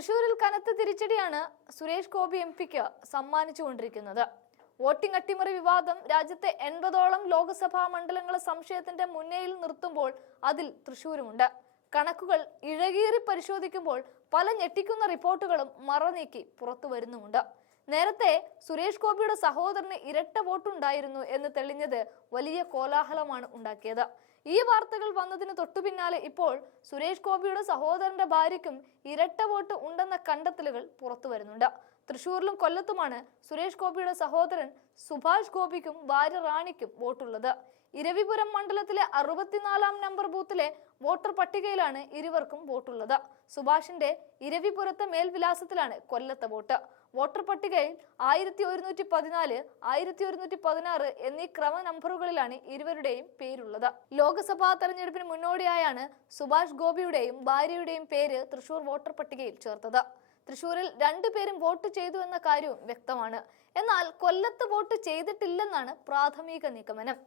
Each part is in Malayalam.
തൃശൂരിൽ കനത്ത തിരിച്ചടിയാണ് സുരേഷ് ഗോപി എംപിക്ക് സമ്മാനിച്ചുകൊണ്ടിരിക്കുന്നത്. വോട്ടിംഗ് അട്ടിമറി വിവാദം രാജ്യത്തെ 80ഓളം ലോക്സഭാ മണ്ഡലങ്ങളെ സംശയത്തിന്റെ മുന്നേയിൽ നിർത്തുമ്പോൾ അതിൽ തൃശൂരുമുണ്ട്. കണക്കുകൾ ഇഴകീറി പരിശോധിക്കുമ്പോൾ പല ഞെട്ടിക്കുന്ന റിപ്പോർട്ടുകളും മറനീക്കി പുറത്തു വരുന്നുമുണ്ട്. നേരത്തെ സുരേഷ് ഗോപിയുടെ സഹോദരന് ഇരട്ട വോട്ടുണ്ടായിരുന്നു എന്ന് തെളിഞ്ഞത് വലിയ കോലാഹലമാണ് ഉണ്ടാക്കിയത്. ഈ വാർത്തകൾ വന്നതിന് തൊട്ടു പിന്നാലെ ഇപ്പോൾ സുരേഷ് ഗോപിയുടെ സഹോദരന്റെ ഭാര്യയ്ക്കും ഇരട്ട വോട്ട് ഉണ്ടെന്ന കണ്ടെത്തലുകൾ പുറത്തു വരുന്നുണ്ട്. തൃശൂരിലും കൊല്ലത്തുമാണ് സുരേഷ് ഗോപിയുടെ സഹോദരൻ സുഭാഷ് ഗോപിക്കും ഭാര്യ റാണിക്കും വോട്ടുള്ളത്. ഇരവിപുരം മണ്ഡലത്തിലെ 64-ാം നമ്പർ ബൂത്തിലെ വോട്ടർ പട്ടികയിലാണ് ഇരുവർക്കും വോട്ടുള്ളത്. സുഭാഷിന്റെ ഇരവിപുരത്തെ മേൽവിലാസത്തിലാണ് കൊല്ലത്തെ വോട്ട്. വോട്ടർ പട്ടികയിൽ 1114, 1116 എന്നീ ക്രമ നമ്പറുകളിലാണ് ഇരുവരുടെയും പേരുള്ളത്. ലോക്സഭാ തെരഞ്ഞെടുപ്പിന് മുന്നോടിയായാണ് സുഭാഷ് ഗോപിയുടെയും ഭാര്യയുടെയും പേര് തൃശൂർ വോട്ടർ പട്ടികയിൽ ചേർത്തത്. തൃശൂരിൽ രണ്ടുപേരും വോട്ട് ചെയ്തു എന്ന കാര്യവും വ്യക്തമാണ്. എന്നാൽ കൊല്ലത്ത് വോട്ട് ചെയ്തിട്ടില്ലെന്നാണ് പ്രാഥമിക നിഗമനം.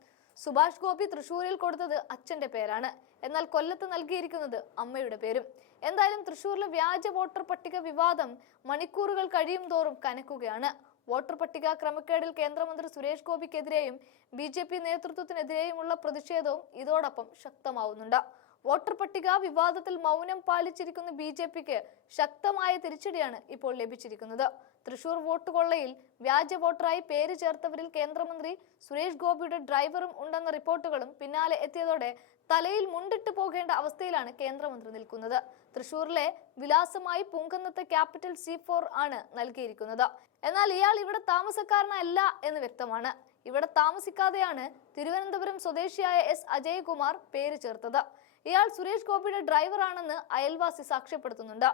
സുഭാഷ് ഗോപി തൃശൂരിൽ കൊടുത്തത് അച്ഛന്റെ പേരാണ്, എന്നാൽ കൊല്ലത്ത് നൽകിയിരിക്കുന്നത് അമ്മയുടെ പേരും. എന്തായാലും തൃശൂരിലെ വ്യാജ വോട്ടർ പട്ടിക വിവാദം മണിക്കൂറുകൾ കഴിയും തോറും കനക്കുകയാണ്. വോട്ടർ പട്ടിക ക്രമക്കേടിൽ കേന്ദ്രമന്ത്രി സുരേഷ് ഗോപിക്കെതിരെയും BJP നേതൃത്വത്തിനെതിരെയുമുള്ള പ്രതിഷേധവും ഇതോടൊപ്പം ശക്തമാവുന്നുണ്ട്. വോട്ടർ പട്ടിക വിവാദത്തിൽ മൗനം പാലിച്ചിരിക്കുന്ന BJPക്ക് ശക്തമായ തിരിച്ചടിയാണ് ഇപ്പോൾ ലഭിച്ചിരിക്കുന്നത്. തൃശൂർ വോട്ട് കൊള്ളയിൽ വ്യാജ വോട്ടറായി പേര് ചേർത്തവരിൽ കേന്ദ്രമന്ത്രി സുരേഷ് ഗോപിയുടെ ഡ്രൈവറും ഉണ്ടെന്ന റിപ്പോർട്ടുകളും പിന്നാലെ എത്തിയതോടെ തലയിൽ മുണ്ടിട്ട് പോകേണ്ട അവസ്ഥയിലാണ് കേന്ദ്രമന്ത്രി നിൽക്കുന്നത്. തൃശൂരിലെ വിലാസമായി പുങ്കന്നത്തെ ക്യാപിറ്റൽ C4 ആണ് നൽകിയിരിക്കുന്നത്. എന്നാൽ ഇയാൾ ഇവിടെ താമസക്കാരനല്ല എന്ന് വ്യക്തമാണ്. ഇവിടെ താമസിക്കാതെയാണ് തിരുവനന്തപുരം സ്വദേശിയായ S അജയ്കുമാർ പേര് ചേർത്തത്. ഇയാൾ സുരേഷ് ഗോപിയുടെ ഡ്രൈവറാണെന്ന് അയൽവാസി സാക്ഷ്യപ്പെടുത്തുന്നുണ്ട്.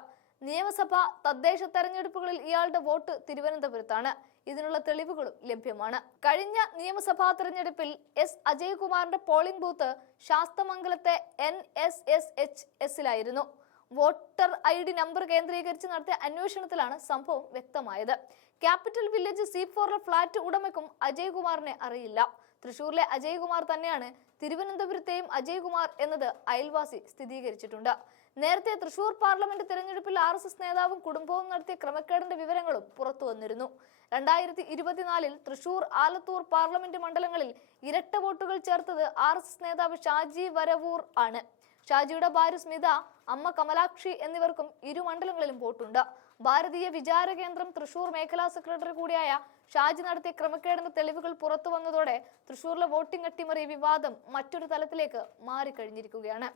നിയമസഭ തദ്ദേശ തെരഞ്ഞെടുപ്പുകളിൽ ഇയാളുടെ വോട്ട് തിരുവനന്തപുരത്താണ്. ഇതിനുള്ള തെളിവുകളും ലഭ്യമാണ്. കഴിഞ്ഞ നിയമസഭാ തെരഞ്ഞെടുപ്പിൽ S അജയ്കുമാറിന്റെ പോളിംഗ് ബൂത്ത് ശാസ്തമംഗലത്തെ NSSHS-ലായിരുന്നു. വോട്ടർ ID നമ്പർ കേന്ദ്രീകരിച്ച് നടത്തിയ അന്വേഷണത്തിലാണ് സംഭവം വ്യക്തമായത്. ക്യാപിറ്റൽ വില്ലേജ് C4 ഫ്ളാറ്റ് ഉടമയ്ക്കും അജയ്കുമാറിനെ അറിയില്ല. തൃശൂരിലെ അജയ്കുമാർ തന്നെയാണ് തിരുവനന്തപുരത്തെയും അജയ്കുമാർ എന്നത് അയൽവാസി സ്ഥിരീകരിച്ചിട്ടുണ്ട്. നേരത്തെ തൃശൂർ പാർലമെന്റ് തെരഞ്ഞെടുപ്പിൽ RSS നേതാവും കുടുംബവും നടത്തിയ ക്രമക്കേടിന്റെ വിവരങ്ങളും പുറത്തു വന്നിരുന്നു. 2024 തൃശൂർ, ആലത്തൂർ പാർലമെന്റ് മണ്ഡലങ്ങളിൽ ഇരട്ട വോട്ടുകൾ ചേർത്തത് RSS നേതാവ് ഷാജി വരവൂർ ആണ്. ഷാജിയുടെ ഭാര്യ സ്മിത, അമ്മ കമലാക്ഷി എന്നിവർക്കും ഇരു മണ്ഡലങ്ങളിലും വോട്ടുണ്ട്. ഭാരതീയ വിചാര കേന്ദ്രം തൃശൂർ മേഖലാ സെക്രട്ടറി കൂടിയായ ഷാജി നടത്തിയ ക്രമക്കേടിന്റെ തെളിവുകൾ പുറത്തു വന്നതോടെ തൃശൂരിലെ വോട്ടിംഗ് അട്ടിമറി വിവാദം മറ്റൊരു തലത്തിലേക്ക് മാറിക്കഴിഞ്ഞിരിക്കുകയാണ്.